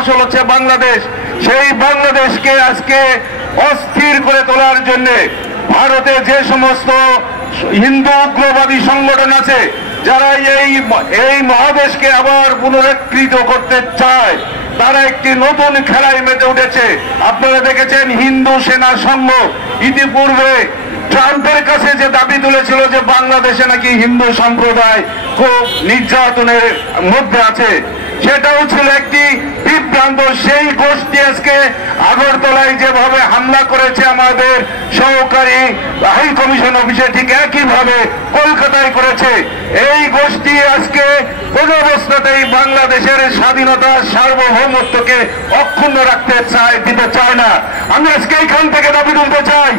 ফসল হচ্ছে বাংলাদেশ। সেই বাংলাদেশকে আজকে অস্থির করে তোলার জন্য ভারতে যে সমস্ত হিন্দু উগ্রবাদী সংগঠন আছে, যারা এই মহাদেশকে আবার পুনরুজ্জীবিত করতে চায়, তারা একটি নতুন খেলায় মেতে উঠেছে। আপনারা দেখেছেন হিন্দু সেনা সংঘ ইতিপূর্বে ট্রাম্পের কাছে যে দাবি তুলেছিল যে বাংলাদেশে নাকি হিন্দু সম্প্রদায় খুব নির্যাতনের মধ্যে আছে, সেটাও ছিল একটি বিভ্রান্ত। সেই গোষ্ঠী আজকে আগরতলায় যেভাবে হামলা করেছে আমাদের সহকারী হাই কমিশন অফিসে, ঠিক একইভাবে কলকাতায় করেছে। এই গোষ্ঠী আজকে কোন অবস্থাতেই বাংলাদেশের স্বাধীনতা সার্বভৌমত্বকে অক্ষুণ্ণ দিতে চায় না। আমি আজকে এখান থেকে দাবি তুলতে চাই,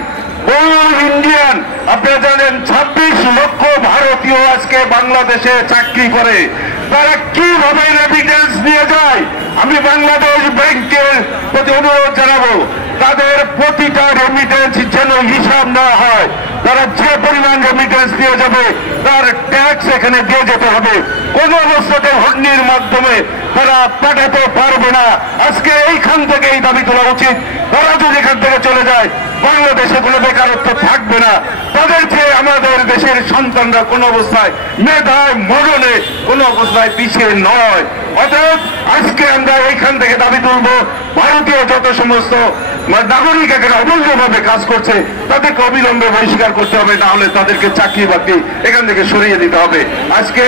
ইন্ডিয়ান, আপনারা জানেন 26 লক্ষ ভারতীয় আজকে বাংলাদেশে চাকরি করে, তারা কিভাবে রেমিটেন্স নিয়ে যায়। আমি বাংলাদেশ ব্যাংকের প্রতি অনুরোধ জানাবো, তাদের প্রতিটা রেমিটেন্স যেন হিসাব না হয়। তারা যে পরিমাণ রেমিটেন্স দিয়ে যাবে তার ট্যাক্স এখানে দিয়ে যেতে হবে। কোন অবস্থাতে হুন্ডির মাধ্যমে তারা পাঠাতে পারবে না। আজকে এইখান থেকে এই দাবি তোলা উচিত। তারা যদি এখান থেকে চলে যায়, বাংলাদেশে কোনো বেকারত্ব থাকবে না। তাদের চেয়ে আমাদের দেশের সন্তানরা কোন অবস্থায় মেধায় মরণে কোন অবস্থায় পিছিয়ে নয়। অতএব আজকে আমরা এইখান থেকে দাবি তুলব, ভারতীয় যত সমস্ত নাগরিক এখানে অবৈধভাবে কাজ করছে তাদেরকে অবিলম্বে বহিষ্কার করতে হবে, না হলে তাদেরকে চাকরি বাকরি এখান থেকে সরিয়ে দিতে হবে। আজকে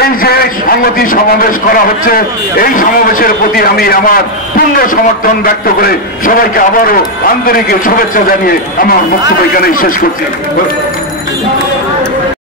এই যে সংহতি সমাবেশ করা হচ্ছে, এই সমাবেশের প্রতি আমি আমার পূর্ণ সমর্থন ব্যক্ত করে সবাইকে আবারও আন্তরিক শুভেচ্ছা জানিয়ে আমার বক্তব্য এখানেই শেষ করছি।